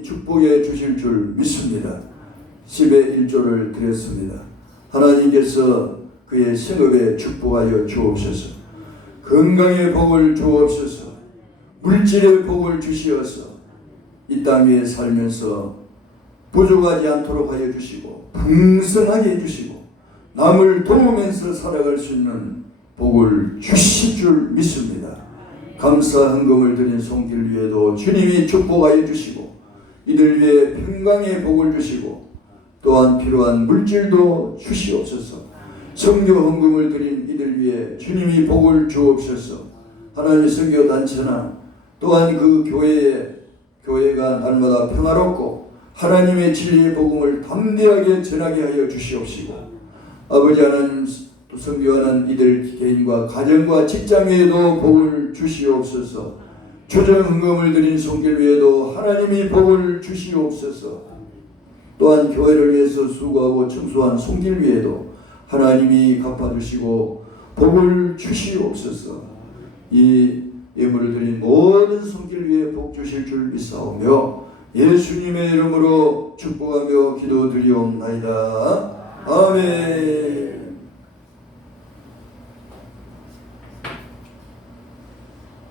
하나님이 축복해 주실 줄 믿습니다. 10의 1조를 드렸습니다. 하나님께서 그의 생업에 축복하여 주옵소서. 건강의 복을 주옵소서. 물질의 복을 주시어서 이 땅 위에 살면서 부족하지 않도록 하여 주시고 풍성하게 해주시고 남을 도우면서 살아갈 수 있는 복을 주실 줄 믿습니다. 감사 헌금을 드린 손길 위에도 주님이 축복하여 주시고 이들 위해 평강의 복을 주시고 또한 필요한 물질도 주시옵소서. 선교 헌금을 드린 이들 위해 주님이 복을 주옵소서. 하나님의 선교 단체나 또한 그 교회가 날마다 평화롭고 하나님의 진리의 복음을 담대하게 전하게 하여 주시옵시고 아버지 하나님 또 선교하는 이들 개인과 가정과 직장 위에도 복을 주시옵소서. 조정 헌금을 드린 손길 위에도 하나님이 복을 주시옵소서. 또한 교회를 위해서 수고하고 청소한 손길 위에도 하나님이 갚아주시고 복을 주시옵소서. 이 예물을 드린 모든 손길 위에 복 주실 줄 믿사오며 예수님의 이름으로 축복하며 기도드리옵나이다. 아멘.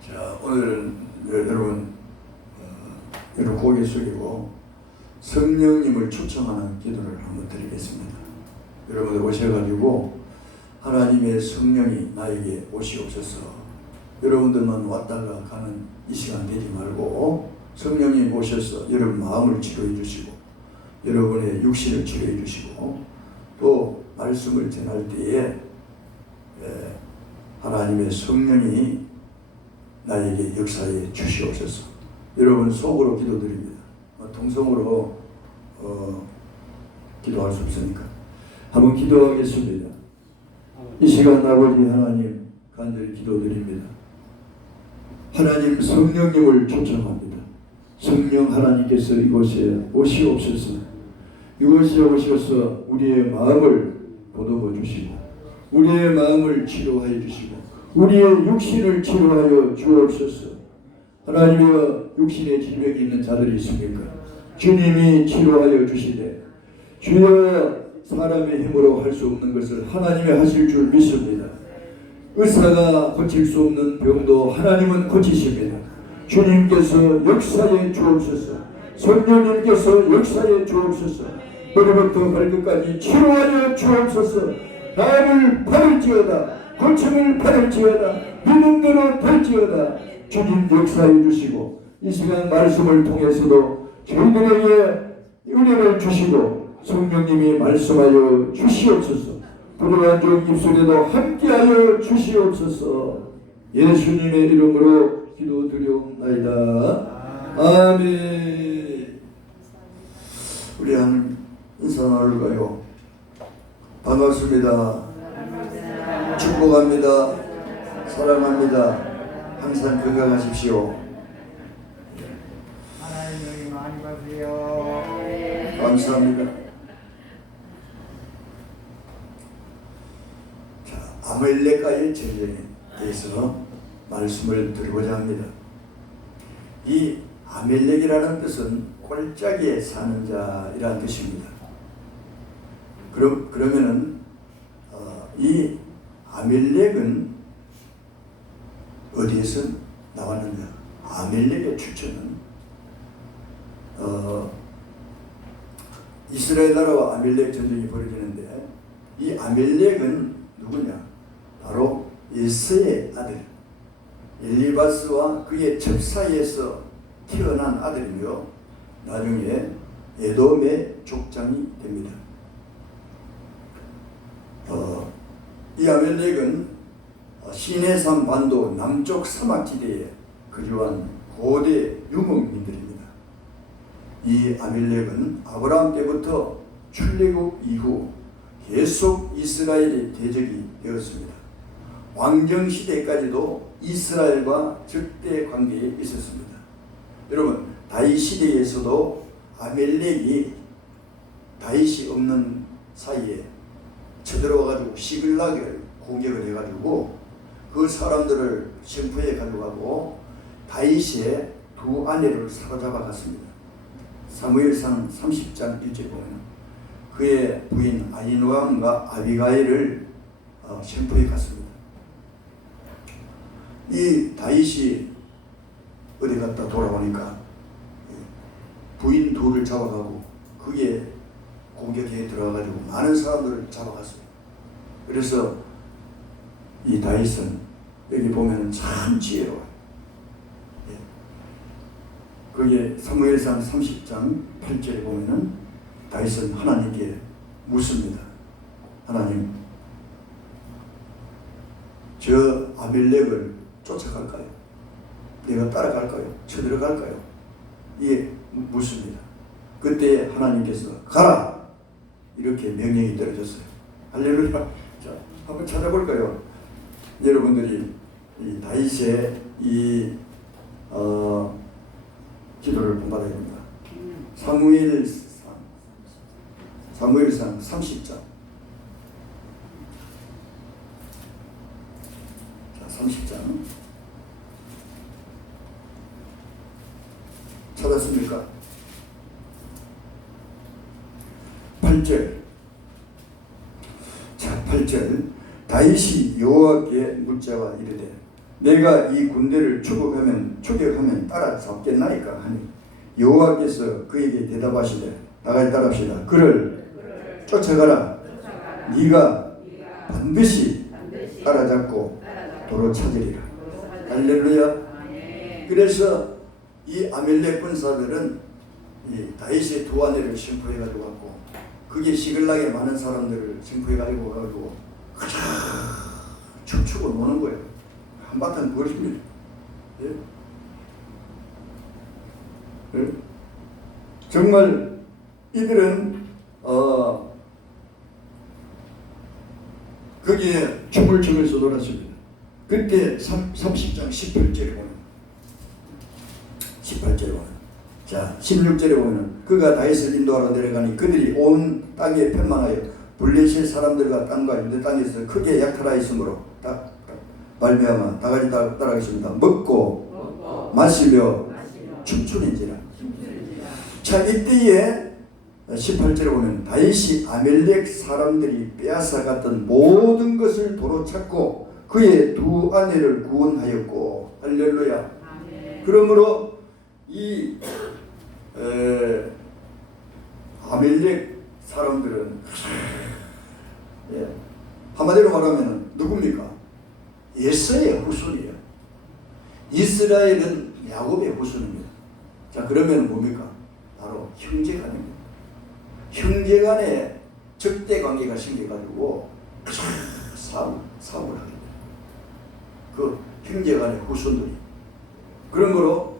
자, 오늘은 여러분 고개 숙이고 성령님을 초청하는 기도를 한번 드리겠습니다. 여러분들 오셔가지고 하나님의 성령이 나에게 오시옵소서. 여러분들만 왔다가 가는 이 시간 되지 말고 성령님 오셔서 여러분 마음을 치료해 주시고 여러분의 육신을 치료해 주시고 또 말씀을 전할 때에 하나님의 성령이 나에게 역사해 주시옵소서. 여러분 속으로 기도드립니다. 통성으로 기도할 수 없으니까 한번 기도하겠습니다. 이 시간 아버지 하나님 간절히 기도드립니다. 하나님 성령님을 초청합니다. 성령 하나님께서 이곳에 오시옵소서. 이곳에 오셔서 우리의 마음을 보듬어 주시고 우리의 마음을 치료하여 주시고 우리의 육신을 치료하여 주옵소서. 하나님의 육신에 질병이 있는 자들이 있습니까? 주님이 치료하여 주시되 주여 사람의 힘으로 할 수 없는 것을 하나님이 하실 줄 믿습니다. 의사가 고칠 수 없는 병도 하나님은 고치십니다. 주님께서 역사해 주옵소서. 성령님께서 역사해 주옵소서. 머리부터 발끝까지 치료하여 주옵소서. 나음을 받을지어다. 고침을 받을지어다. 믿는 대로 될지어다. 주님 역사해 주시고 이 시간 말씀을 통해서도 저희들에게 은혜를 주시고 성령님이 말씀하여 주시옵소서. 부르짖은 종 입술에도 함께하여 주시옵소서. 예수님의 이름으로 기도드리옵나이다. 아멘. 우리 하나님 인사 나눌까요? 반갑습니다. 축복합니다. 사랑합니다. 항상 건강하십시오. 하나님 많이 받으세요. 감사합니다. 자, 아말렉과의 전쟁에 대해서 말씀을 드리고자 합니다. 이 아말렉이라는 뜻은 꼴짝이에 사는 자이라는 뜻입니다. 그러면은 이 아말렉은 어디에서 나왔느냐? 아말렉의 출처는 이스라엘 나라와 아말렉 전쟁이 벌어지는데 이 아말렉은 누구냐? 바로 예스의 아들 엘리바스와 그의 첩사에서 태어난 아들이며 나중에 에돔의 족장이 됩니다. 이 아말렉은 시내산 반도 남쪽 사막지대에 거주한 고대 유목민들입니다. 이 아말렉은 아브라함 때부터 출애굽 이후 계속 이스라엘의 대적이 되었습니다. 왕정시대까지도 이스라엘과 적대 관계에 있었습니다. 여러분, 다윗 시대에서도 아말렉이 다윗이 없는 사이에 쳐들어와가지고 시글락을 공격을 해가지고 그 사람들을 생포해 가져가고 다윗의 두 아내를 사로잡아 갔습니다. 사무엘상 30장 1절 보면 그의 부인 아히노암과 아비가일을 생포해 갔습니다. 이 다윗이 어디 갔다 돌아오니까 부인 둘을 잡아가고 그게 공격에 들어가가지고 많은 사람들을 잡아갔어요. 그래서 이 다윗은 여기 보면 참 지혜로워요. 그게 사무엘상 30장 8절에 보면은 다윗은 하나님께 묻습니다. 하나님, 저 아빌렉을 쫓아갈까요? 내가 따라갈까요? 쳐들어갈까요? 예, 묻습니다. 그때 하나님께서 가라! 이렇게 명령이 떨어졌어요. 할렐루야. 자, 한번 찾아볼까요? 여러분들이 이 다윗의 이 기도를 본받아야 됩니다. 사무엘상 30장. 자, 30장. 찾았습니까? 8절. 자, 8절. 다윗이 여호와께 묻자와 이르되 내가 이 군대를 추격하면 따라잡겠나이까 하니 여호와께서 그에게 대답하시되 나가지 따라합시다. 그를 쫓아가라. 네가 반드시 따라잡고 도로 찾으리라. 할렐루야. 그래서 이 아멜렉 군사들은 이 다윗의 두 아내를 생포해가지고 왔고 그게 시글락에 많은 사람들을 생포해가지고 가지고 춤추고 노는 거예요. 한바탕 버립니다. 예? 예? 정말 이들은 거기에 춤을 추면서 놀았습니다. 그때 30장 18절에 보면 18절에 보면 자 16절에 보면 그가 다윗을 인도하러 내려가니 그들이 온 땅에 편만하여 블레셋 사람들과 땅과 유대 땅에서 크게 약탈하였으므로 말미암아 다같이 따라가겠습니다. 먹고 마시며 춤추는지라. 자 이때에 18절에 보면 다윗이 아멜렉 사람들이 빼앗아갔던 모든 것을 도로 찾고 그의 두 아내를 구원하였고 할렐루야. 그러므로 이 아멜렉 사람들은 한마디로 말하면 누굽니까? 예서의 후손이에요. 이스라엘은 야곱의 후손입니다. 자 그러면 뭡니까? 바로 형제간입니다. 형제간에 적대 관계가 생겨가지고 사업을 하게 돼요. 그 형제간의 후손들이. 그러므로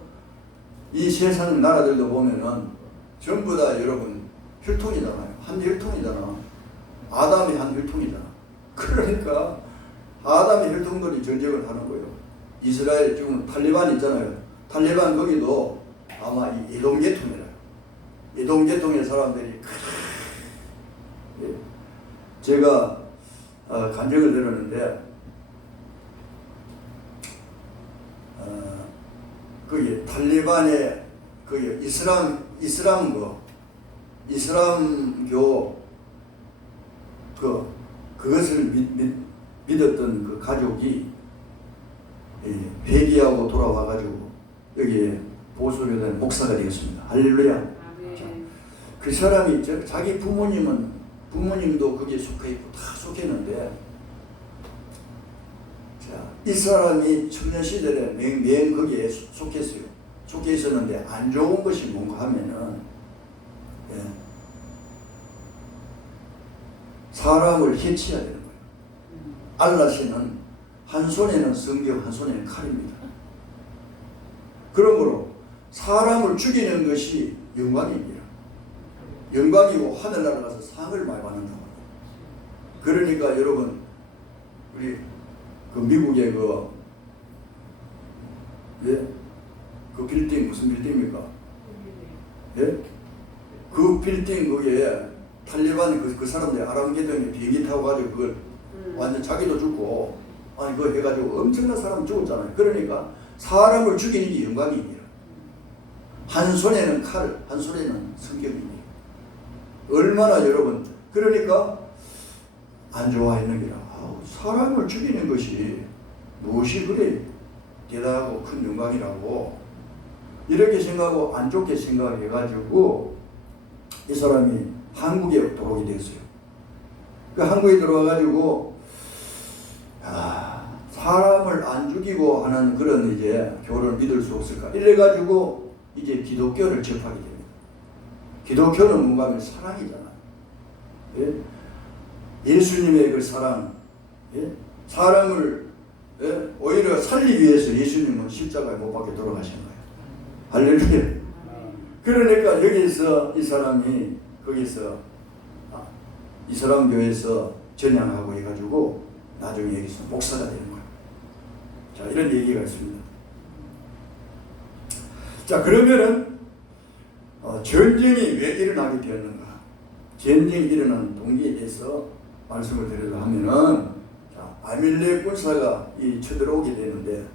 이 세상 나라들도 보면은 전부 다 여러분 혈통이잖아요. 한 혈통이잖아. 아담이 한 혈통이잖아. 그러니까 아담의 혈통들이 전쟁을 하는 거예요. 이스라엘 지금 탈레반 있잖아요. 탈레반 거기도 아마 이 이동 계통이라요. 이동 계통의 사람들이 제가 간증을 들었는데 그게 탈레반의 그게 이슬람교 그것을 믿었던 그 가족이 회개하고 돌아와가지고 여기에 보수를 된 목사가 되었습니다. 할렐루야. 그 사람이 자기 부모님도 거기에 속해 있고 다 속했는데, 자, 이 사람이 청년 시절에 맹 거기에 속했어요. 속해 있었는데 안 좋은 것이 뭔가 하면은 사람을 해치해야 되는 거예요. 알라시는 한 손에는 성경, 한 손에는 칼입니다. 그러므로 사람을 죽이는 것이 영광입니다. 영광이고 하늘나라 가서 상을 많이 받는다고. 그러니까 여러분 우리 그 미국의 그 빌딩 무슨 빌딩입니까? 예? 그 빌딩 거기에 탈레반 그 사람들이 아람계동에 비행기 타고 가지고 그걸 완전 자기도 죽고 아니 그거 해가지고 엄청난 사람 죽었잖아요. 그러니까 사람을 죽이는 게 영광입니다. 한 손에는 칼, 한 손에는 성경입니다. 얼마나 여러분, 그러니까 안 좋아했는기라. 사람을 죽이는 것이 무엇이 그래 대단하고 큰 영광이라고 이렇게 생각하고 안 좋게 생각해가지고 이 사람이 한국에 들어오게 됐어요. 그 한국에 들어와가지고 사람을 안 죽이고 하는 그런 이제 교를 믿을 수 없을까 이래가지고 이제 기독교를 접하게 됩니다. 기독교는 뭔가 하면 사랑이잖아요. 예? 예수님의 그 사랑, 예? 사람을 오히려 살리기 위해서 예수님은 십자가에 못 박혀 돌아가신 거예요. 할렐루야. 그러니까 여기서 이 사람이 거기서 이스라엘 교회에서 전향하고 해가지고 나중에 여기서 목사가 되는 거예요. 자, 이런 얘기가 있습니다. 자, 그러면은 전쟁이 왜 일어나게 되었는가? 전쟁이 일어나는 동기에 대해서 말씀을 드리려 하면은 아밀렉 군사가 쳐들어오게 되는데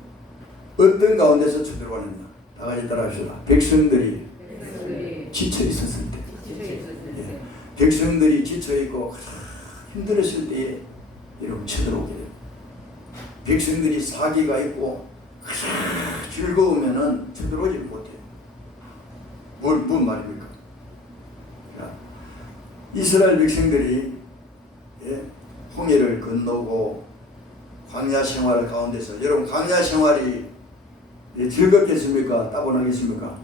어떤 가운데서 쳐들어오느냐? 다 같이 따라합시다. 백성들이 지쳐 있었을 때, 백성들이 지쳐 있고 힘들었을 때에 이렇게 쳐들어오게 돼요. 백성들이 사기가 있고 즐거우면은 쳐들어오지 못해요. 뭔 말입니까? 이스라엘 백성들이 홍해를 건너고 광야 생활 가운데서 여러분 광야 생활이 즐겁겠습니까? 따분하겠습니까?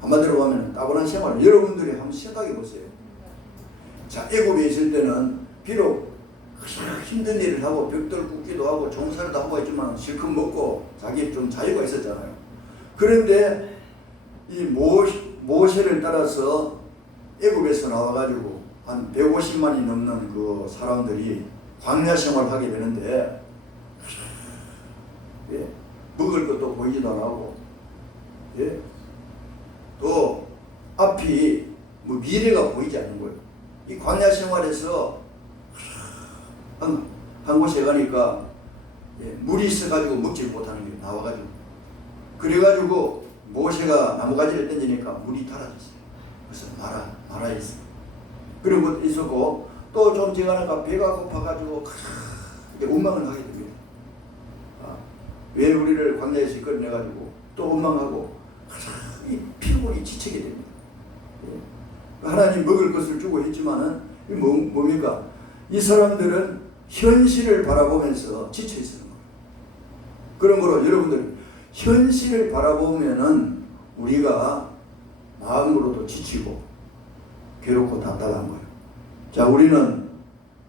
한마디로 하면 따분한 생활 여러분들이 한번 생각해 보세요. 자, 애굽에 있을 때는 비록 힘든 일을 하고 벽돌 굽기도 하고 종살이도 하고 했지만 실컷 먹고 자기 좀 자유가 있었잖아요. 그런데 이 모세를 따라서 애굽에서 나와가지고 한 150만이 넘는 그 사람들이 광야 생활을 하게 되는데 먹을 것도 보이지도 안 하고 또 앞이 미래가 보이지 않는 거예요. 이 광야 생활에서 한 곳에 가니까 물이 있어가지고 먹지 못하는 게 나와가지고 그래가지고 모세가 나무가지를 던지니까 물이 달아졌어요. 그래서 말아 있어요. 그런 것도 있었고 또 좀 지나가니까 배가 고파가지고 원망을 하게 됩니다. 왜 우리를 광야에서 이끌어내가지고 또 원망하고 이 피곤이 지치게 됩니다. 하나님 먹을 것을 주고 했지만은 뭡니까? 이 사람들은 현실을 바라보면서 지쳐 있는 거예요. 그러므로 여러분들 현실을 바라보면은 우리가 마음으로도 지치고 괴롭고 답답한 거예요. 자, 우리는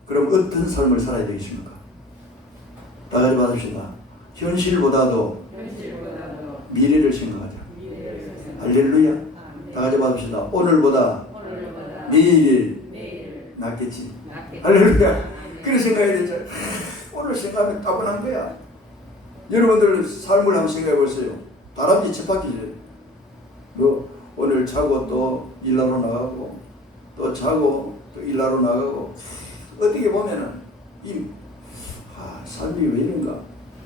그럼 어떤 삶을 살아야 되겠습니까? 다 같이 받읍시다. 현실보다도 미래를 생각하자. 할렐루야. 다 같이 받읍시다. 오늘보다 내일이 낫겠지. 할렐루야. 그런 생각이 되죠. 오늘 생각하면 따분한 거야. 여러분들 삶을 한번 생각해 보세요. 다람쥐 쳇바퀴지. 오늘 자고 또 일하러 나가고 또 자고 또 일하러 나가고 어떻게 보면은 삶이 왜 이런가?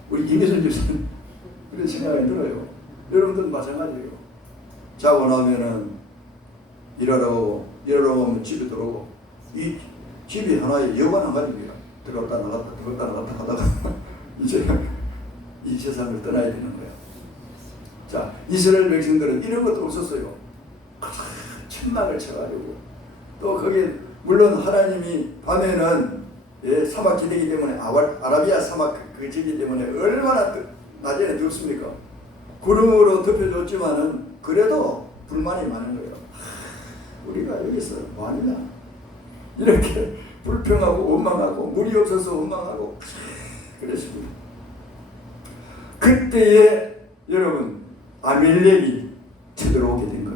우리 김혜선 집사님 그런 생각이 들어요. 여러분들 마찬가지예요. 자고 나면은 일하러 오면 집에 들어오고 이 집이 하나의 여관 한 가지입니다. 들어갔다 나갔다 하다가 이제 이 세상을 떠나야 되는 거예요. 자, 이스라엘 백성들은 이런 것도 없었어요. 천막을 쳐가지고 또 거기에 물론 하나님이 밤에는 사막 지대이기 때문에 아라비아 사막 그 지기 때문에 얼마나 낮에는 덥습니까? 구름으로 덮여줬지만은 그래도 불만이 많은 거예요. 우리가 여기서 뭐하느냐 이렇게 불평하고 원망하고 물이 없어서 원망하고 그랬습니다. 그때에 여러분 아밀렉이 쳐들어오게 된 거예요.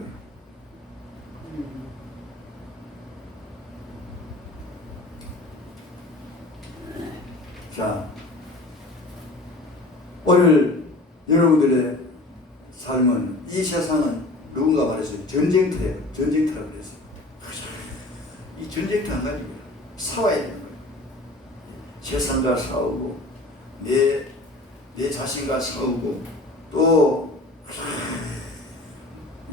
자, 오늘 여러분들의 삶은 이 세상은 누군가 말했어요. 전쟁터예요. 전쟁터라고 그랬어요. 이 전쟁터 한 가지고요. 싸워야 되는 거예요. 세상과 싸우고 내 자신과 싸우고 또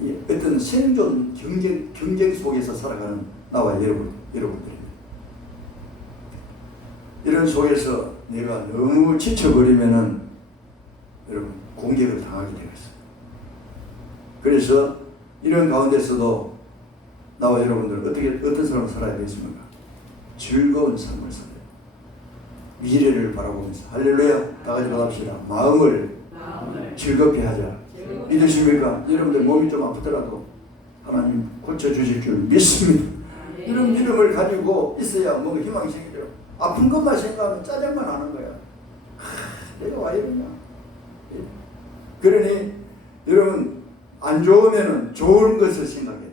이 어떤 생존 경쟁 속에서 살아가는 나와 여러분들입니다. 이런 속에서 내가 너무 지쳐버리면은 여러분 공격을 당하게 되겠어요. 그래서 이런 가운데서도 나와 여러분들 어떤 삶을 살아야 되겠습니까? 즐거운 삶을 살아요. 미래를 바라보면서 할렐루야 다 같이 받합시다. 마음을 즐겁게 하자. 믿으십니까? 여러분들 몸이 좀 아프더라도 하나님 고쳐주실 줄 믿습니다. 이런 믿음을 가지고 있어야 뭔가 희망이 생기죠. 아픈 것만 생각하면 짜증만 나는 거야. 내가 와 이러냐. 그러니 여러분 안 좋으면 좋은 것을 생각해야 돼요.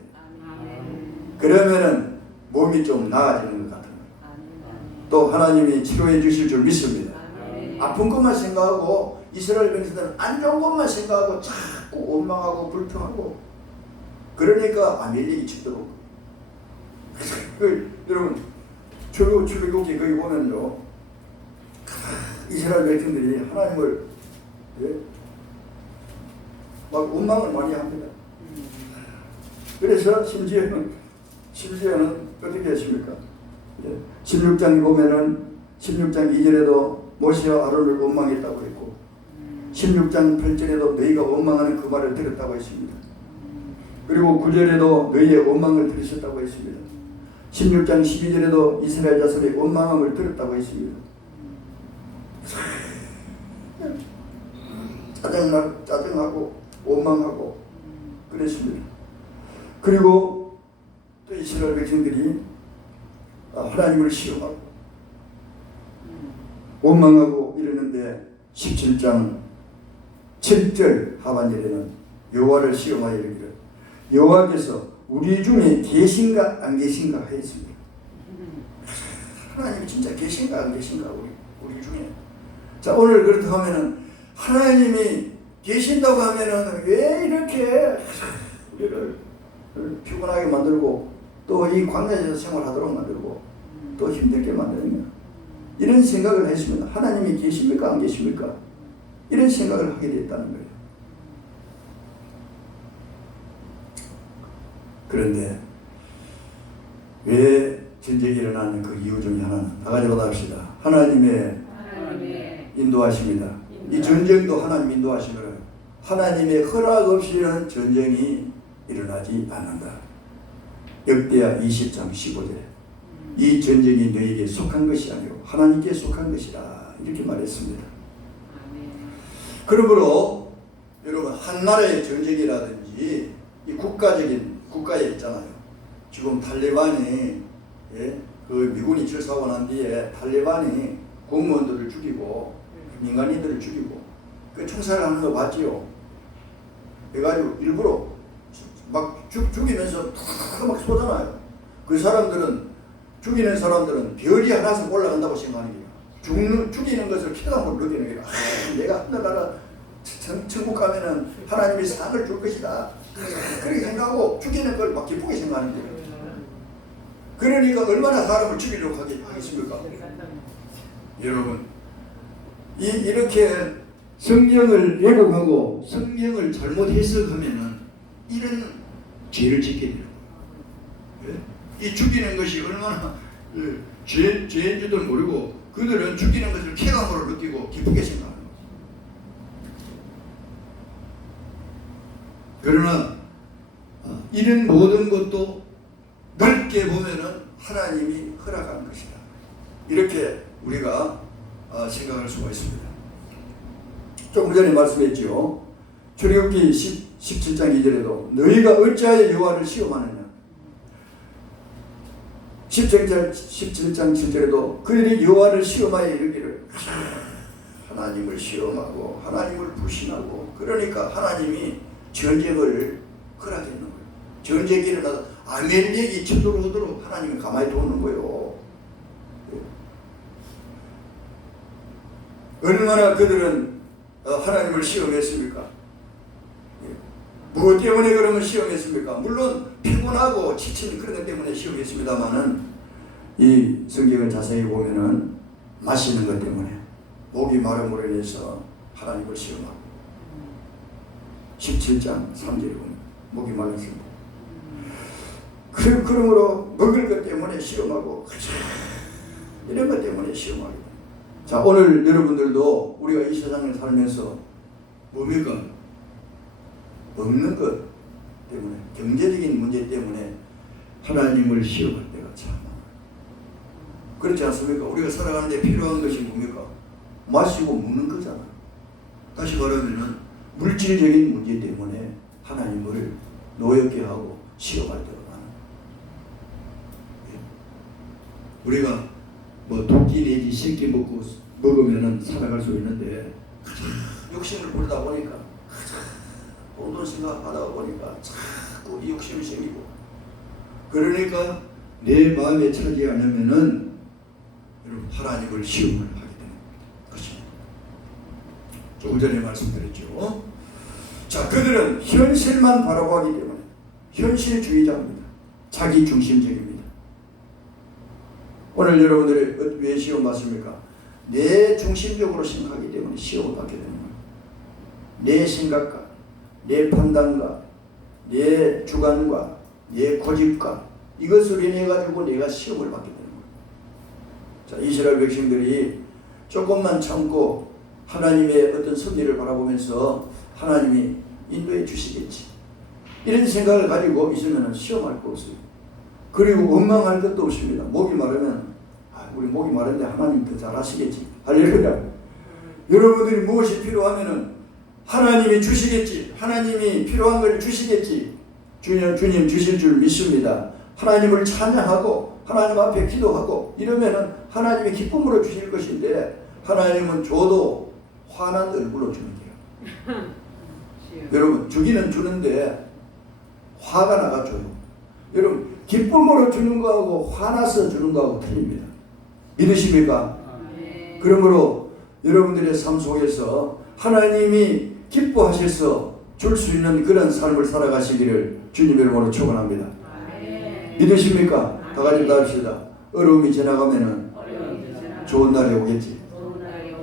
그러면은 몸이 좀 나아지는 것 같아요. 또 하나님이 치료해 주실 줄 믿습니다. 아픈 것만 생각하고 이스라엘 백성들은 안 좋은 것만 생각하고 자꾸 원망하고 불평하고 그러니까 아멜렉이 치도록 여러분 출애굽기 거기 보면요 이스라엘 백성들이 하나님을 막 원망을 많이 합니다. 그래서 심지어는 어떻게 했습니까? 16장에 보면은 16장 2절에도 모세와 아론을 원망했다고 했고 16장 8절에도 너희가 원망하는 그 말을 들었다고 했습니다. 그리고 9절에도 너희의 원망을 들으셨다고 했습니다. 16장 12절에도 이스라엘 자손의 원망함을 들었다고 했습니다. 짜증하고 원망하고 그랬습니다. 그리고 또 이스라엘 백성들이 하나님을 시험하고 원망하고 이러는데 17장 7절 하반절에는 여호와를 시험하여 이르기를 여호와께서 우리 중에 계신가 안 계신가 했습니다. 하나님이 진짜 계신가 안 계신가 우리 중에. 자 오늘 그렇다고 하면은 하나님이 계신다고 하면은 왜 이렇게 우리를 피곤하게 만들고 또 이 광야에서 생활하도록 만들고 또 힘들게 만드느냐 이런 생각을 했으면 하나님이 계십니까 안 계십니까 이런 생각을 하게 됐다는 거예요. 그런데 왜 전쟁이 일어나는 그 이유 중에 하나는 다 같이 받아봅시다. 하나님의 인도하십니다. 이 전쟁도 하나님 인도하신 거예요. 하나님의 허락 없이는 전쟁이 일어나지 않는다. 역대하 20장 15절에 이 전쟁이 너에게 속한 것이 아니고 하나님께 속한 것이라 이렇게 말했습니다. 그러므로 여러분 한 나라의 전쟁이라든지 이 국가에 있잖아요. 지금 탈레반이 그 미군이 철수하고 난 뒤에 탈레반이 공무원들을 죽이고 민간인들을 죽이고 그 총살을 하는 거 봤지요. 그래가지고 일부러 막 죽이면서 막 쏘잖아요. 그 사람들은 죽이는 사람들은 별이 하나씩 올라간다고 생각하는 거예요. 죽이는 것을 쾌감으로 느끼는 거예요. 내가 하늘나라 천국 가면은 하나님이 상을 줄 것이다. 그렇게 생각하고 죽이는 걸 막 기쁘게 생각하는 거예요. 그러니까 얼마나 사람을 죽이려고 하겠습니까? 여러분 이렇게 성경을 왜곡하고 성경을 잘못 해석하면은 이런 죄를 짓게 돼요. 이 죽이는 것이 얼마나 죄인 줄도 모르고 그들은 죽이는 것을 쾌감으로 느끼고 기쁘게 생각하는 거예요. 그러나 이런 모든 것도 넓게 보면은 하나님이 허락한 것이다. 이렇게 우리가 생각할 수가 있습니다. 조금 전에 말씀했죠. 출애굽기 17장 2절에도 너희가 어찌하여 여호와를 시험하느냐. 17장 7절에도 그들이 여호와를 시험하여 이르기를 하나님을 시험하고 하나님을 불신하고 그러니까 하나님이 전쟁을 허락했는 거예요. 전쟁이 일어나서 아멜렉이 쳐들어오도록 하나님이 가만히 두는 거예요. 얼마나 그들은 하나님을 시험했습니까? 무엇 때문에 그러면 시험했습니까? 물론 피곤하고 지친 그런 것 때문에 시험했습니다만은 이 성경을 자세히 보면은 마시는 것 때문에 목이 마름으로 인해서 하나님을 시험하고 17장 3절에 보면 목이 말랐습니다. 그러므로 먹을 것 때문에 시험하고 이런 것 때문에 시험하게. 자, 오늘 여러분들도 우리가 이 세상을 살면서 뭡니까? 먹는 것 때문에, 경제적인 문제 때문에 하나님을 시험할 때가 참 많아요. 그렇지 않습니까? 우리가 살아가는 데 필요한 것이 뭡니까? 마시고 먹는 거잖아요. 다시 말하면은 물질적인 문제 때문에 하나님을 노엽게 하고 시험할 때가 많아요. 우리가 뭐 토끼 내지 새끼 먹으면은 살아갈 수 있는데 욕심을 부리다 보니까 돈 생각하다 보니까 자꾸 이 욕심이 생기고, 그러니까 내 마음에 차지 않으면은 여러분 하나님을 시험을 하게 되는 것입니다. 조금 전에 말씀드렸죠. 자, 그들은 현실만 바라보기 때문에 현실주의자입니다. 자기 중심적입니다. 오늘 여러분들이 왜 시험 받습니까? 내 중심적으로 생각하기 때문에 시험을 받게 되는 거예요. 내 생각과 내 판단과 내 주관과 내 고집과 이것을 인해 가지고 내가 시험을 받게 되는 거예요. 자, 이스라엘 백성들이 조금만 참고 하나님의 어떤 섭리를 바라보면서 하나님이 인도해 주시겠지, 이런 생각을 가지고 있으면 시험할 거 없어요. 그리고 원망할 것도 없습니다. 목이 마르면 우리 목이 마른데 하나님 더 잘하시겠지. 할렐루야. 여러분들이 무엇이 필요하면은 하나님이 주시겠지. 하나님이 필요한 걸 주시겠지. 주님 주실 줄 믿습니다. 하나님을 찬양하고 하나님 앞에 기도하고 이러면은 하나님이 기쁨으로 주실 것인데, 하나님은 줘도 화난 얼굴로 주는 거예요. 여러분, 주기는 주는데 화가 나가 줘요. 여러분, 기쁨으로 주는 거하고 화나서 주는 거하고 틀립니다. 믿으십니까? 그러므로 여러분들의 삶 속에서 하나님이 기뻐하셔서 줄 수 있는 그런 삶을 살아가시기를 주님 이름으로 축원합니다. 믿으십니까? 다 같이 합시다. 어려움이 지나가면은 좋은 날이 오겠지.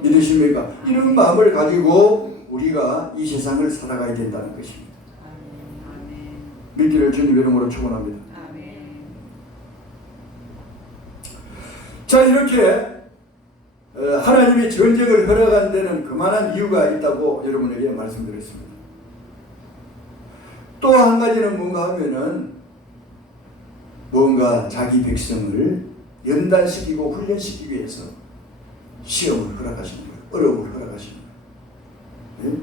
믿으십니까? 이런 마음을 가지고 우리가 이 세상을 살아가야 된다는 것입니다. 믿기를 주님 이름으로 축원합니다. 자, 이렇게 하나님이 전쟁을 허락한 데는 그만한 이유가 있다고 여러분에게 말씀드렸습니다. 또 한 가지는 뭔가 하면은 뭔가 자기 백성을 연단시키고 훈련시키기 위해서 시험을 허락하시는 거예요. 어려움을 하시는 거예요. 네?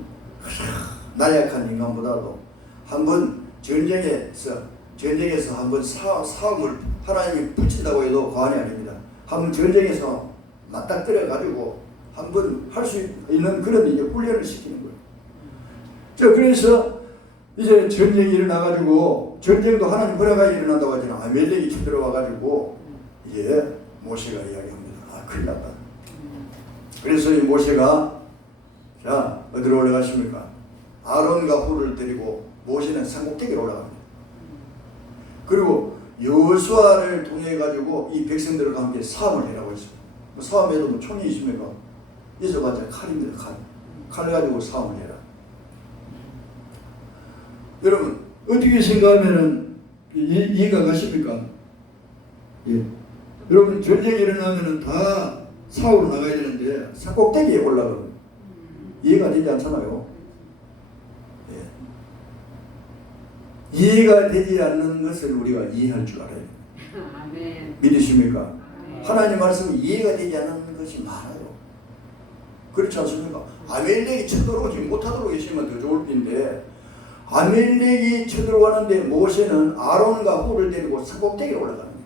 나약한 인간보다도 한번 전쟁에서 한번 싸움을 하나님이 붙인다고 해도 과언이 아닙니다. 한번 전쟁에서 맞닥뜨려 가지고 한번 할 수 있는 그런 이제 훈련을 시키는 거예요. 자, 그래서 이제 전쟁이 일어나 가지고, 전쟁도 하나님 허락하에 일어난다고 하잖아요. 아멜렉이 쳐들어와 가지고 이제 모세가 이야기합니다. 아, 큰일 났다. 그래서 이 모세가 자, 어디로 올라가십니까? 아론과 훌을 데리고 모세는 산꼭대기로 올라갑니다. 그리고 여호수아를 통해 가지고 이 백성들과 함께 싸움을 해라고 했습니다. 싸움에도 뭐 총이 있습니까? 있어봤자 칼입니다. 칼 가지고 싸움을 해라. 여러분, 어떻게 생각하면은 이해가 가십니까? 예. 여러분, 전쟁이 일어나면은 다 싸우러 나가야 되는데 산꼭대기에 올라가면 이해가 되지 않잖아요. 예. 이해가 되지 않는 것을 우리가 이해할 줄 알아야 돼요. 믿으십니까? 하나님 말씀이 이해가 되지 않는 것이 많아요. 그렇지 않습니까? 아멜렉이 쳐들어오지 못하도록 계시면 더 좋을 텐데, 아멜렉이 쳐들어가는데 모세는 아론과 훌을 데리고 산꼭대기에 올라가는 거예요.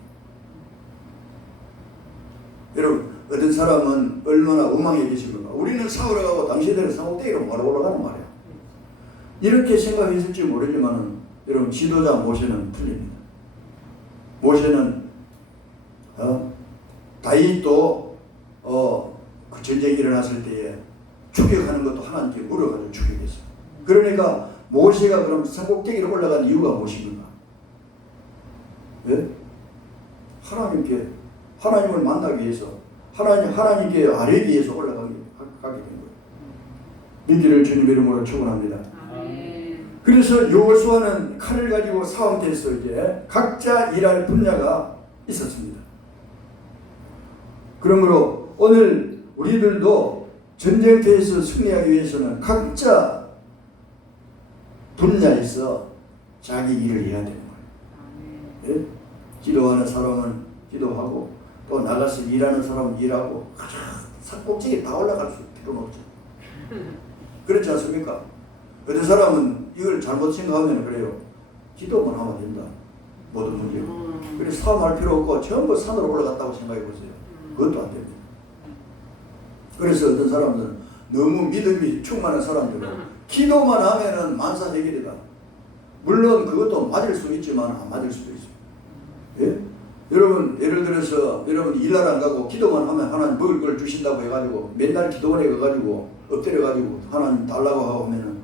여러분, 어떤 사람은 얼마나 엉망해 계십니까? 우리는 싸우러 가고 당신들은 산꼭대기로 바로 올라가는 말이야. 이렇게 생각했을지 모르지만 여러분, 지도자 모세는 틀립니다. 모세는 다윗도 그 전쟁이 일어났을 때에 추격하는 것도 하나님께 물어가지고 추격했어요. 그러니까 모세가 그럼 산꼭대기로 올라간 이유가 무엇입니까? 예? 하나님을 만나기 위해서, 하나님께 아뢰기 위해서 올라가게 된 거예요. 믿기를 주님 이름으로 축원합니다. 그래서 여호수아는 칼을 가지고 싸움터에서 이제 각자 일할 분야가 있었습니다. 그러므로 오늘 우리들도 전쟁터에서 승리하기 위해서는 각자 분야에서 자기 일을 해야 되는 거예요. 예? 기도하는 사람은 기도하고 또 나가서 일하는 사람은 일하고 산꼭대기에 다 올라갈 수 필요는 없죠. 그렇지 않습니까? 어떤 사람은 이걸 잘못 생각하면 그래요. 기도만 하면 된다. 모든 문제고. 그래서 싸움할 필요 없고 전부 산으로 올라갔다고 생각해 보세요. 그것도 안 됩니다. 그래서 어떤 사람들은 너무 믿음이 충만한 사람들은 기도만 하면은 만사해결이다. 물론 그것도 맞을 수 있지만 안 맞을 수도 있어요. 예? 여러분 예를 들어서 여러분 일하러 안 가고 기도만 하면 하나님 먹을 걸 주신다고 해가지고 맨날 기도원에 가가지고 엎드려가지고 하나님 달라고 하고 하면은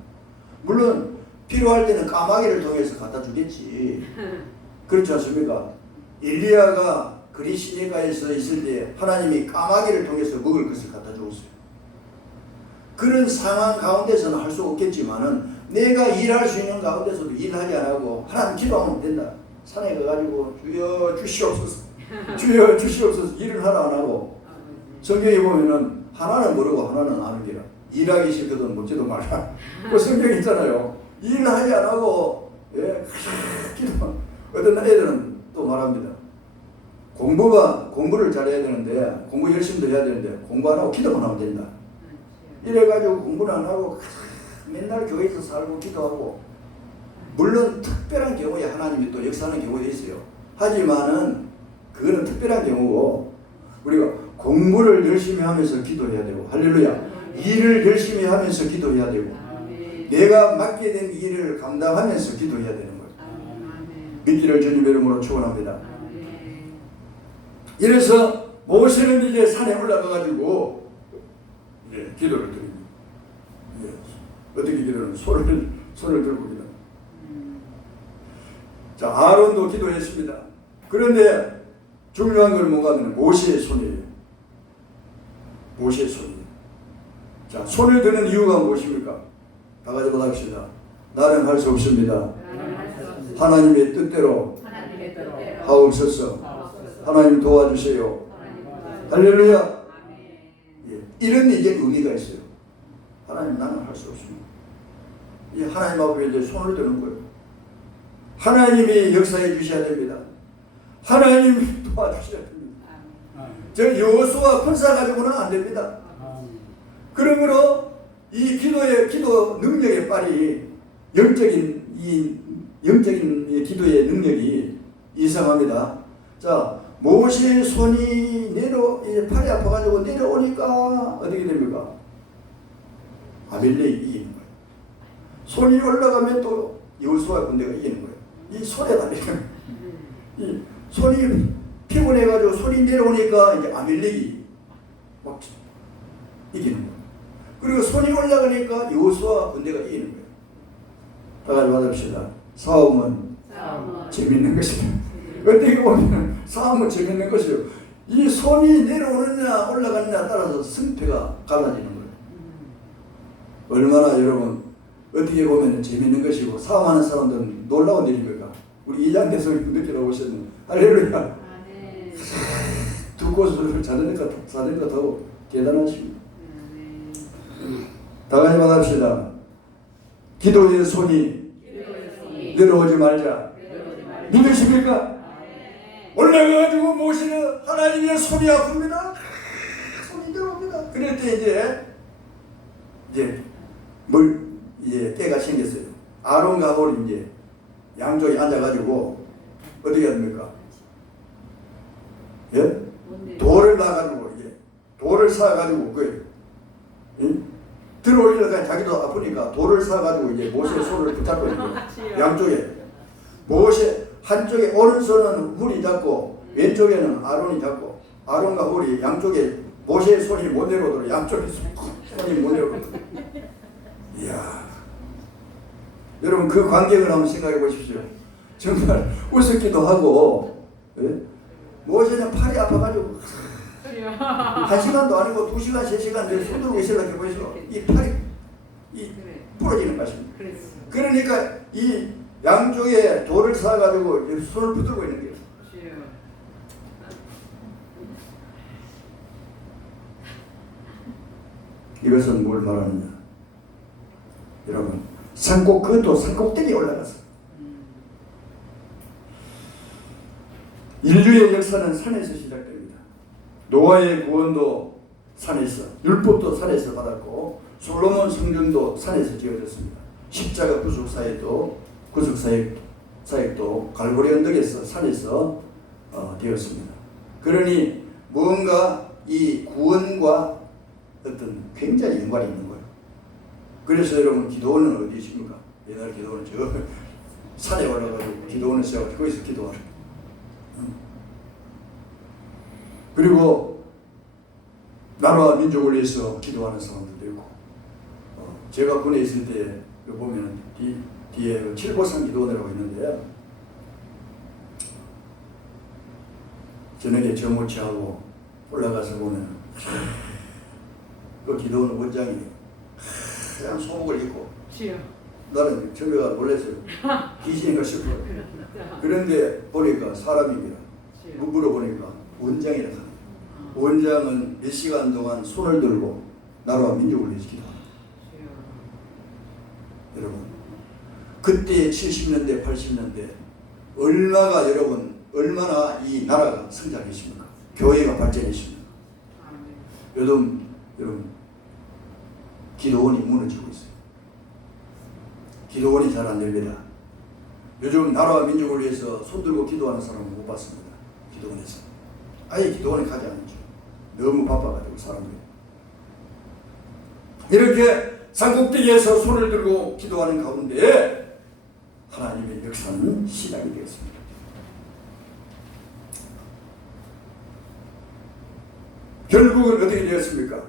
물론 필요할 때는 까마귀를 통해서 갖다 주겠지. 그렇지 않습니까? 엘리야가 그리 시내가에서 있을 때 하나님이 까마귀를 통해서 먹을 것을 갖다 주었어요. 그런 상황 가운데서는 할 수 없겠지만은 내가 일할 수 있는 가운데서도 일하지 안 하고 하나님 기도하면 된다. 산에 가가지고 주여 주시옵소서 주여 주시옵소서 일을 하라 안 하고 성경에 보면은 하나는 모르고 하나는 아는기라 일하기 싫거든 묻지도 말라. 그 성경에 있잖아요. 일하지 안 하고 예, 기도. 어떤 애들은 또 말합니다. 공부를 잘해야 되는데 공부 열심히도 해야 되는데 공부 안 하고 기도만 하면 된다. 이래가지고 공부를 안 하고 맨날 교회에서 살고 기도하고 물론 특별한 경우에 하나님이 또 역사하는 경우도 있어요. 하지만은 그거는 특별한 경우고 우리가 공부를 열심히 하면서 기도해야 되고 할렐루야. 일을 열심히 하면서 기도해야 되고 내가 맡게 된 일을 감당하면서 기도해야 되는 거예요. 믿기를 주님의 이름으로 축원합니다. 이래서 모세는 이제 산에 올라가가지고 이제 기도를 드립니다. 어떻게 기도는 손을 들고 기도. 자, 아론도 기도했습니다. 그런데 중요한 걸 뭐가 하면 모세의 손이에요. 모세의 손이에요. 자, 손을 드는 이유가 무엇입니까? 다 같이 받아봅시다. 나는 할 수 없습니다. 하나님의 뜻대로 하옵소서. 하나님 도와주세요. 할렐루야. 예, 이런 이제 의미가 있어요. 하나님 나는 할 수 없습니다. 이 하나님 앞에 이제 손을 드는 거예요. 하나님이 역사해 주셔야 됩니다. 하나님이 도와주셔야 됩니다. 저 여호수아 군사 가지고는 안 됩니다. 그러므로 이 기도 능력에 빨리 영적인 기도의 능력이 이상합니다. 자, 모세의 손이 이제 팔이 아파가지고 내려오니까 어떻게 됩니까? 아벨렉이 이기는 거예요. 손이 올라가면 또 여호수아 군대가 이기는 거예요. 이 손에 달리는 이 손이 피곤해가지고 손이 내려오니까 이제 아벨렉이 막 이기는 거예요. 그리고 손이 올라가니까 여호수아 군대가 이기는 거예요. 다 같이 받읍시다. 싸움은 재밌는 것이다. 어떻게 보면 싸움은 재밌는 것이요. 이 손이 내려오느냐 올라가느냐 따라서 승패가 갈라지는 거예요. 얼마나 여러분 어떻게 보면 재밌는 것이고 싸움하는 사람들은 놀라운 일입니까? 우리 이장 대성님 느끼러 오셨는 할렐루야. 두 곳을 자전거 타고 대단하십니다. 다 같이 받읍시다. 기도의 손이 내려오지 말자. 믿으십니까? 올라가가지고 모시는 하나님의 손이 아픕니다. 손이 내려옵니다. 그럴 때 이제 때가 생겼어요. 아론과 홀이 이제 양쪽에 앉아가지고 어떻게 합니까? 예? 돌을 놔가지고 이제 돌을 사가지고 들어올리니까 자기도 아프니까 돌을 사가지고 이제 모세의 손을 붙잡고 있는 거예요. 양쪽에 모세 한쪽에 오른손은 훌이 잡고 왼쪽에는 아론이 잡고 아론과 훌이 양쪽에 모세의 손이 못 내려오도록 양쪽에 손이 못 내려오도록. 이야, 여러분 그 광경을 한번 생각해 보십시오. 정말 우습기도 하고 예? 모세는 팔이 아파가지고 1시간도 아니고 2시간 3시간 내 손 들고 있으려고 해보시오. 이 팔이 부러지는 것입니다. 그러니까 이 양쪽에 돌을 쌓아가지고 손을 붙들고 있는 거예요. 이것은 뭘 말하느냐? 여러분, 그것도 산꼭대기에 올라가서 인류의 역사는 산에서 시작됩니다. 노아의 구원도 산에서, 율법도 산에서 받았고 솔로몬 성전도 산에서 지어졌습니다. 십자가 구속사역도 갈보리 언덕에서 산에서 되었습니다. 그러니 뭔가 이 구원과 어떤 굉장히 연관이 있는 거예요. 그래서 여러분 기도원은 어디 있습니까? 옛날 기도원은 저 산에 올라가지고 기도원을 세워가지고 거기서 기도하는. 그리고 나라와 민족을 위해서 기도하는 사람들도 있고, 제가 군에 있을 때 보면 뒤에 칠보산 기도원이라고 있는데요. 저녁에 저모치하고 올라가서 보면 그 기도원 원장이 그냥 소복을 입고 나는 저배가 놀랐어요. 귀신인가 싶어요. 그런데 보니까 사람입니다. 물어보니까 원장이라고 합니다. 원장은 몇 시간 동안 손을 들고 나라와 민족을 위해서 기도합니다. 여러분, 그때 70년대 80년대 얼마나 이 나라가 성장했습니까? 교회가 발전했습니까? 여러분 기도원이 무너지고 있어요. 기도원이 잘 안 됩니다. 요즘 나라와 민족을 위해서 손들고 기도하는 사람은 못 봤습니다. 기도원에서 아예 기도원에 가지 않죠. 너무 바빠가지고 사람들이 이렇게 산꼭대기에서 손을 들고 기도하는 가운데 하나님의 역사는 시작이 되었습니다. 결국은 어떻게 되었습니까?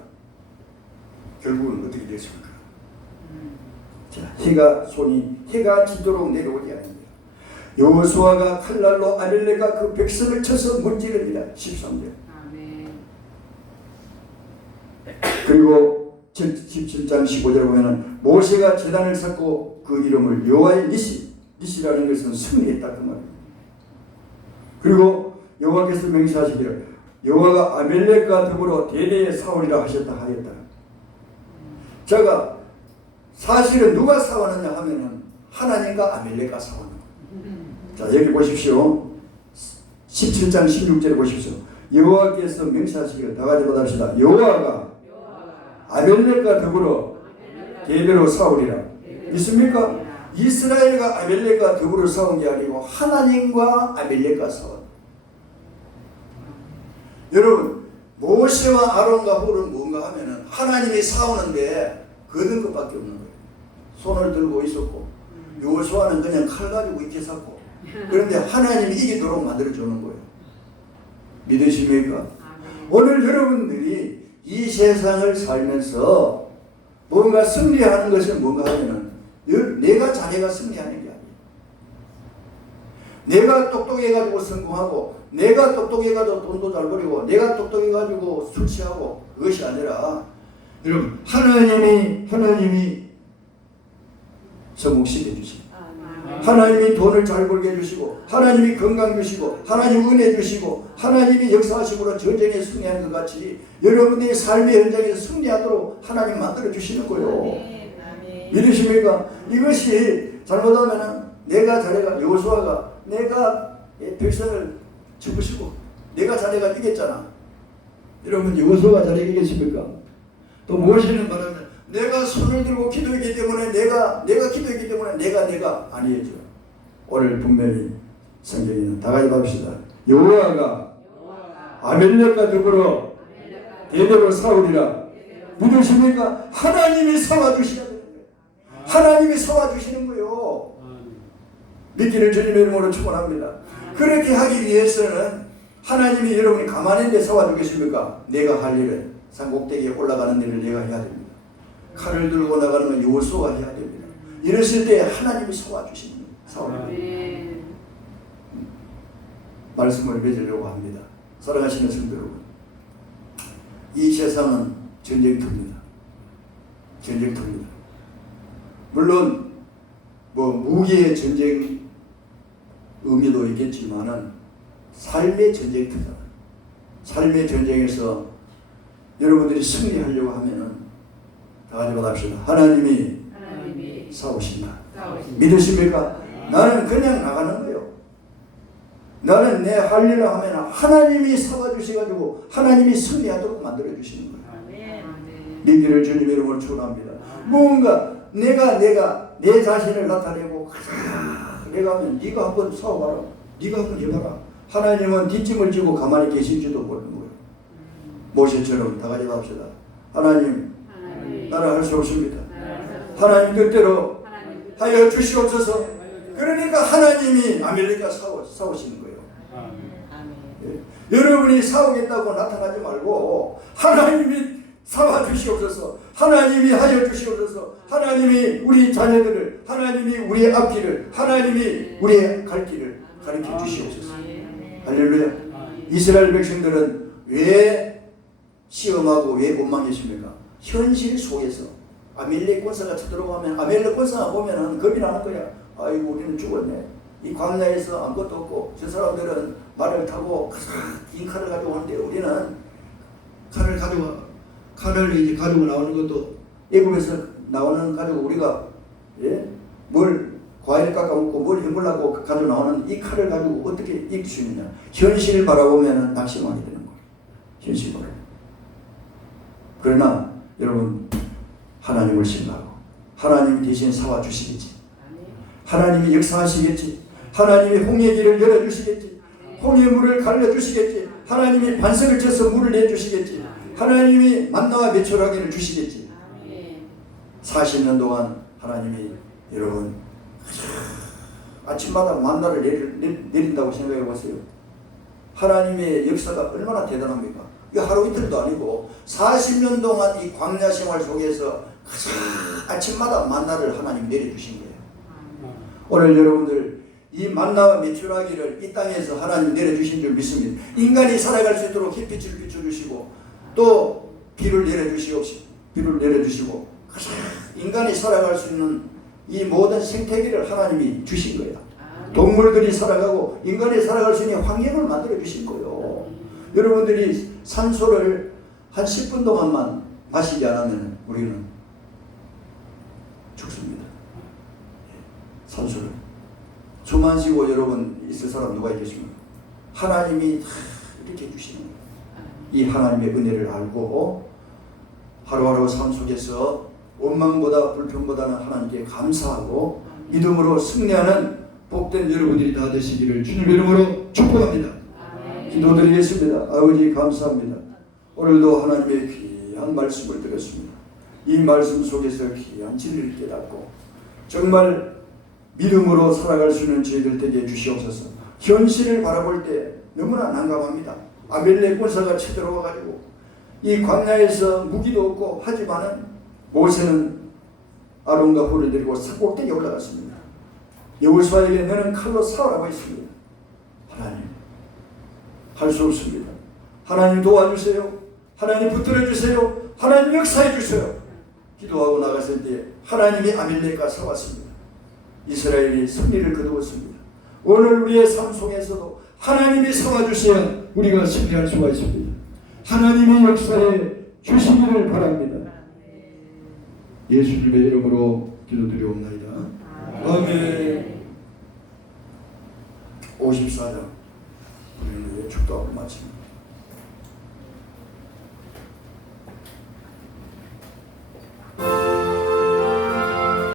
자, 해가 지도록 내려오지 않습니다. 여호수아가 칼날로 아벨렉과 그 백성을 쳐서 문지릅니다. 13절. 그리고 17장 15절 보면은 모세가 제단을 쌓고 그 이름을 여호와의 니시라는 것은 승리했다 그 말입니다. 그리고 여호와께서 맹세하시기를 여호와가 아벨렉과 더불어 대대에 싸우리라 하였다. 제가 사실은 누가 싸우느냐 하면은 하나님과 아벨렉과 싸우는 거예요. 자, 여기 보십시오. 17장 16절에 보십시오. 여호와께서 맹세하시기를 다 같이 받읍시다. 여호와가 아벨렉과 더불어 대대로 싸우리라. 믿습니까? 이스라엘과 아벨렉과 더불어 싸운 게 아니고 하나님과 아벨렉과 싸웠다. 여러분, 모세와 아론과 홀은 뭔가 하면은 하나님이 싸우는데 거둔 것밖에 없는 거예요. 손을 들고 있었고 여호수아는 그냥 칼 가지고 이렇게 샀고, 그런데 하나님이 이기도록 만들어주는 거예요. 믿으십니까? 오늘 여러분들이 이 세상을 살면서 뭔가 승리하는 것은 뭔가 하면은 내가 자네가 승리하는 게 아니에요. 내가 똑똑해가지고 성공하고, 내가 똑똑해가지고 돈도 잘 벌이고, 내가 똑똑해가지고 술 취하고, 그것이 아니라 여러분 하나님이 성공시켜 주시고, 하나님이 돈을 잘 벌게 해주시고, 하나님이 건강 주시고, 하나님 은혜 주시고, 하나님이 역사하심으로 전쟁에 승리하는 것 같이 여러분의 삶의 현장에서 승리하도록 하나님 만들어 주시는 거예요. 믿으십니까? 이것이 잘못하면 내가 자네가 여호수아가 내가 백성을 죽으시고 내가 자네가 이겼잖아. 여러분, 여호수아가 자네 이겼습니까? 또 무엇이든 말하면 내가 손을 들고 기도했기 때문에 내가 기도했기 때문에 내가 아니죠. 오늘 분명히 성경에는 다 같이 봅시다. 여호와가 아벨렉과 더불어 대대로 싸우리라. 믿으십니까? 하나님이 싸워주셔야 되는 거예요. 하나님이 싸워주시는 거예요. 믿기를 주님의 이름으로 축원합니다. 그렇게 하기 위해서는 하나님이 여러분이 가만히 있는데 싸워주겠습니까? 내가 할 일은 산꼭대기에 올라가는 일을 내가 해야 됩니다. 칼을 들고 나가는 건 여호수아가 해야 됩니다. 이랬을 때 하나님이 싸워주시는 거예요. 말씀을 맺으려고 합니다. 사랑하시는 성도 여러분, 이 세상은 전쟁터입니다. 물론 뭐 무기의 전쟁 의미도 있겠지만은 삶의 전쟁터다. 삶의 전쟁에서 여러분들이 승리하려고 하면은 다 같이 받합시다. 하나님이 싸우신다. 믿으십니까? 나는 그냥 나가는 거예요. 나는 내 할 일을 하면 하나님이 싸워주셔가지고 하나님이 승리하도록 만들어주시는 거예요. 믿기를 주님 이름으로 축원합니다. 뭔가 내가 내 자신을 나타내고 내가 하면 네가 한번 싸워봐라. 네가 한번 해봐라. 하나님은 뒷짐을 지고 가만히 계실지도 모르는 거예요. 모세처럼 다 같이 합시다. 하나님 나를 할 수 없습니다. 하나님 뜻대로 하여 주시옵소서. 그러니까 하나님이 아멜렉과 싸우시는 거예요. 예? 여러분이 싸우겠다고 나타나지 말고 하나님이 싸워 주시옵소서. 하나님이 하여 주시옵소서. 하나님이 우리 자녀들을, 하나님이 우리의 앞길을, 하나님이 우리의 갈 길을 가르쳐 주시옵소서. 할렐루야. 이스라엘 백성들은 왜 시험하고 왜 원망했습니까? 현실 속에서 아멜렉 권사가 쳐들어가면 아멜렉 권사가 보면은 겁이 나는 거야. 아이고 우리는 죽었네. 이 광야에서 아무것도 없고 저 사람들은 말을 타고 긴 칼을 가지고 오는데 우리는 칼을 이제 가지고 나오는 것도 애굽에서 나오는 가지고 우리가 뭘 과일 깎아 먹고 뭘 해물라고 가지고 나오는 이 칼을 가지고 어떻게 이길 수 있느냐. 현실을 바라보면 낙심하게 되는 거예요. 현실 바라보면. 그러나 여러분 하나님을 신뢰하고 하나님이 대신 사와 주시겠지. 하나님이 역사하시겠지. 하나님이 홍해 길을 열어주시겠지. 홍해 물을 갈라주시겠지. 하나님이 반석을 쳐서 물을 내주시겠지. 하나님이 만나와 메추라기를 주시겠지. 40년 동안 하나님이 여러분 아침마다 만나를 내린다고 생각해 보세요. 하나님의 역사가 얼마나 대단합니까? 이거 하루 이틀도 아니고 40년 동안 이 광야 생활 속에서 아침마다 만나를 하나님 내려주신 거예요. 오늘 여러분들 이 만나와 메추라기를 이 땅에서 하나님 내려주신 줄 믿습니다. 인간이 살아갈 수 있도록 햇빛을 비춰주시고 또 비를 내려주시고 인간이 살아갈 수 있는 이 모든 생태계를 하나님이 주신 거예요. 동물들이 살아가고 인간이 살아갈 수 있는 환경을 만들어 주신 거예요. 여러분들이 산소를 한 10분 동안만 마시지 않으면 우리는 죽습니다. 산소를 숨 안 쉬고 여러분 있을 사람 누가 있겠습니까? 하나님이 이렇게 해주시는 거예요. 이 하나님의 은혜를 알고 하루하루 삶 속에서 원망보다 불평보다는 하나님께 감사하고 믿음으로 승리하는 복된 여러분들이 다 되시기를 주님 이름으로 축복합니다. 기도드리겠습니다. 아버지 감사합니다. 오늘도 하나님의 귀한 말씀을 들었습니다. 이 말씀 속에서 귀한 진리를 깨닫고 정말 믿음으로 살아갈 수 있는 저희들 되게 주시옵소서. 현실을 바라볼 때 너무나 난감합니다. 아멜렉 권사가 쳐들어와 가지고 이 광야에서 무기도 없고 하지만은 모세는 아론과 홀을 들고 산꼭대기에 올라갔습니다. 여호수아에게 너는 칼로 싸우라고 했습니다. 하나님 할 수 없습니다. 하나님 도와주세요. 하나님 붙들어 주세요. 하나님 역사해 주세요. 기도하고 나갔을 때 하나님이 아멜렉과 싸웠습니다. 이스라엘이 승리를 거두었습니다. 오늘 우리의 삶 속에서도 하나님이 싸워주셔야 우리가 승리할 수가 있습니다. 하나님의 역사에 주시기를 바랍니다. 예수님의 이름으로 기도드리옵나이다. 아멘. 54장 우리는 축도하고 마칩니다.